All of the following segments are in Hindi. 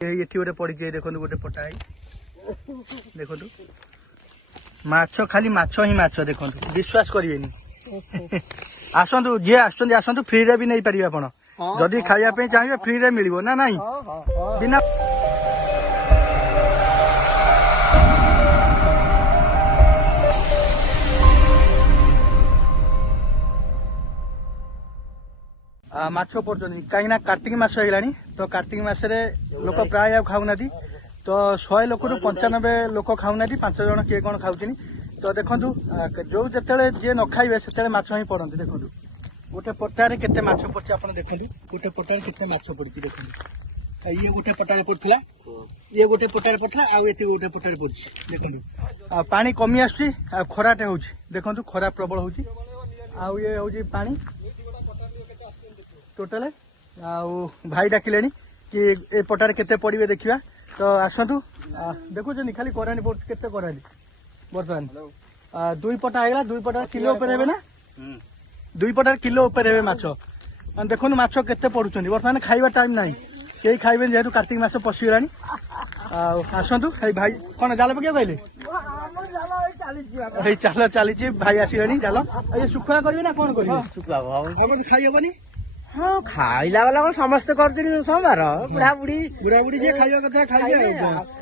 ये गोटे पड़ी देखो गोटे पटाई देखो माछ खाली माछ ही माछ देखो विश्वास करेनि आसतु जी आसतु फ्री रे भी नहीं पारे आप जदि खाइबा चाहिए फ्री रे मिल ना नहीं बिना माछ पड़ुन कहीं कार्तिक मास हो तो कार्तिक मसरे लोक प्राय खाऊना तो 100 लोक 95 लोक खाऊना 5 जन किए कौन खाऊँ तो देखु जो जिते जी न खाइबे से माछ ही पड़ती देखो गोटे पटारे केते माछ पड़े आप देखो गोटे पटारे केते माछ पड़ी देखो ये गोटे पटारे पड़ता ये गोटे पटारे पड़ता आउ ये गोटे पटारे पड़ी देखो पानी कमी आसुची खराटे हो देखो खरा प्रबल हो आउ ये हूँ पानी टोटाल भाई डाकिले कि ए पटारे केते पड़े देखा तो आसतु देखुच खाली करानी पड़े केते करानी बर्तमान 2 पटा आएगा 2 पटा किलो उपर ना 2 पटार किलो उपर हे माछ देखो माछ केते पड़ुं बर्तमान खाइबा टाइम ना कई खाइबे जेहेतु कार्तिक मास पशिगला आसतु भाई कौन जाल पकिया कहले चाल चली भाई आसगले जाल ये शुखुआ करेंगे ना कौन करेंगे खाई हेनी हाँ खाइला वाला कौन समस्ते कर सोमवार बुढ़ा बुढ़ी जे खाइबा कथा खाइबे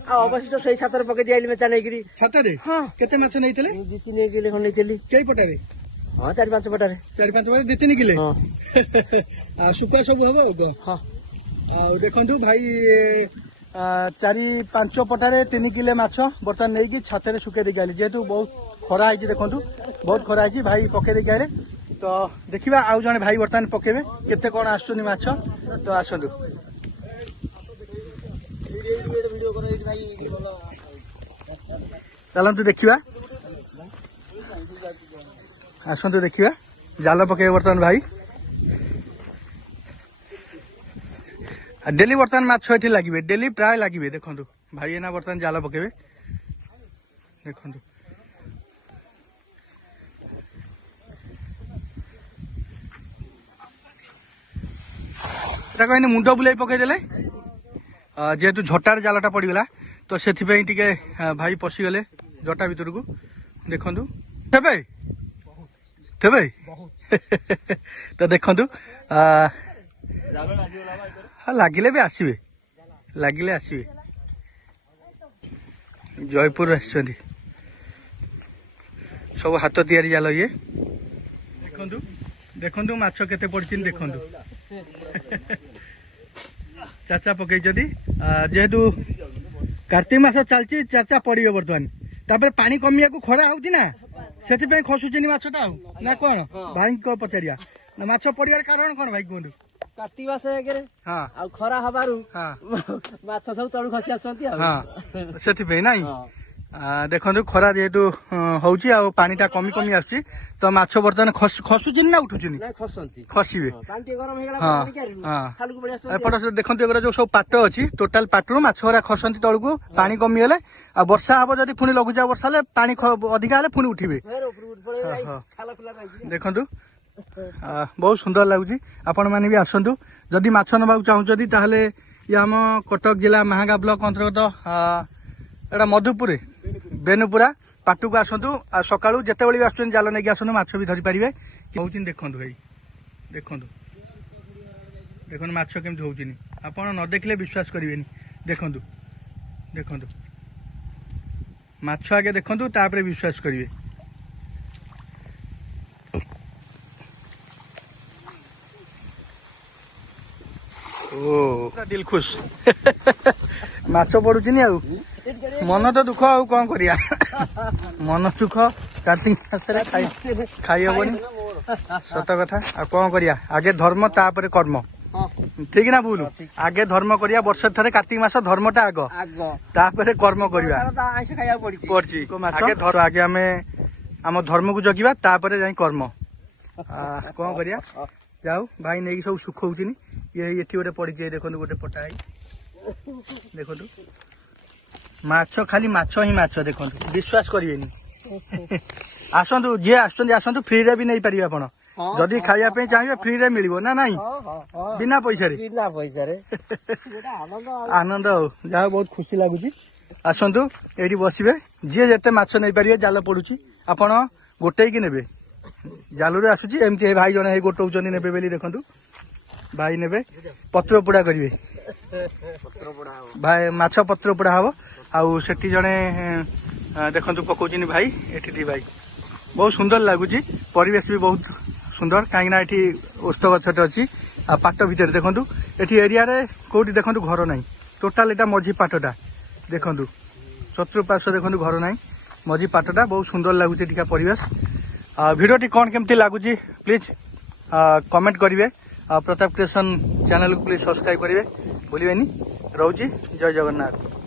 अवशिष्ट सही छातर पके दिया मेचा नहीं छातरे हाँ केते माछ नैतले 2-3 किलो खंड नैतली केई पटारे हाँ 4-5 पटारे 4-5 पटारे 2-3 किलो हां सुखा सब हबो हां देखंतु भाई 4-5 पटारे 3 किलो माछ बर्तमान नहीं कि छातरे सुखे दे आइले जेहेतु बहुत खरा है देखंतु बहुत खरा है भाई पके दे आइले तो देखिबा आउ जने भाई बर्तमान पकेबे केते कोन आसुनी माछ तो आसंतु चलंतु देखिबा आसंतु देखिबा जाल पकेबे बर्तमान भाई डेली बर्तमान माछ एठी लागिबे डेली प्राय लागिबे देखंतु भाई एना बर्तमान जाल पकेबे देखंतु कहीं मुंड बुलाई पकईदे जेहेतु झटार जालटा पड़गला तो से भाई पशिगले जटा भर को देखु थे थे तो देखु लगिले भी आसवे लगिले आसवे जयपुर आसछन्ती सब हाथ तैयारी जाल ये देखु देखु माछ केते पड़छि देखु चाचा पकई जेहेतु कार्तिक मास चलती चाचा पड़े बर्तमान तापर पानी कमिया को खरा होती ना से खसुचनी माछटा ना कौन भाई को पचारिया ना माछ पड़ियार कारण कौन भाई कहतु कार्तिक मास हाँ खरा हबारु हाँ माछ सब तळु खसी आसंती हाँ से ना देखो खरा जेहेतु होची आ पानीटा कमी कमी आसुची तो माछ बर्तमान खसुचनी ना उठुचनी खसबे एपट देखो एगुरा जो सब पाट अच्छी टोटाल पाटू माछ गुरा खसती तौक पानी कमी गले आ वर्षा हम जब पुणी लघुचाप वर्षा हेल्ले पानी अधिका हेल्ले पुणी उठे देखु बहुत सुंदर लगुच आपण मैंने भी आसतु जदि माछ नवा चाहूँगी ताहले ये आम कटक जिला महागा ब्लॉक अंतर्गत एटा मधुपुर बेनुपुरा पाटू को आसतु सका जिते भी आस जाल नहीं आसतु माछ भी धरी पारे हूँ देखु भाई देखु देखो माछ केमती होनी आप न देखले विश्वास करेंगे देखु देखु माछ आगे देखु तापर विश्वास करेंगे ओ दिल खुश माछ पड़ुनी आ मन तो दुख आउ कौन करिया मन दुख कार्तिक मासरे खाई हेनी सत कथा आ कौन करिया आगे धर्म तापर कर्म ठीक ना भूल आगे धर्म करिया वर्ष थे कार्तिक मास धर्मटा आग तापर कर्म करिया आगे आगे आम आम धर्म को जगिबा तापर जाई कर्म कौन करिया जाऊ भाई नहीं सब सुख होती ये गोटे पड़ी देखो गोटे पटाई देखो माछ खाली माछ ही माछ देखो विश्वास करेनि आसतु जी आसतु फ्री रे भी नहीं पारे आप जदि खाइबा पे चाहिए फ्री रे मिलिबो ना नहीं बिना पैसा रे बिना पैसा रे आनंद हो जहाँ बहुत खुशी लगुच आसतु ये बसवे जी जिते माछ नहीं पारे जाल पड़ुची आपण गोटे कि ने जालू आसूची एमती भाई जन गोटे ने देखु भाई ने पत्र पोड़ा करेंगे भाई माछ पत्र पोड़ा हम आउ से जड़े देखु पकाउन भाई ये भाई बहुत सुंदर लगुच परिवेश भी बहुत सुंदर कहीं ये ओस्त गछटे अच्छी आ पाट भितर देखु ये एरिया कौटी देखु घर ना टोटाल यहाँ मझी पाटटा देखु चतुर्पार्श्व देखु घर ना मझी पाटटा बहुत सुंदर लगुच टीका परिवेश भिडियोटी कौन केमती लगुच प्लीज कमेंट करेंगे प्रताप क्रिएशन चैनल को प्लीज सब्सक्राइब करेंगे भूलिए रोची जय जगन्नाथ।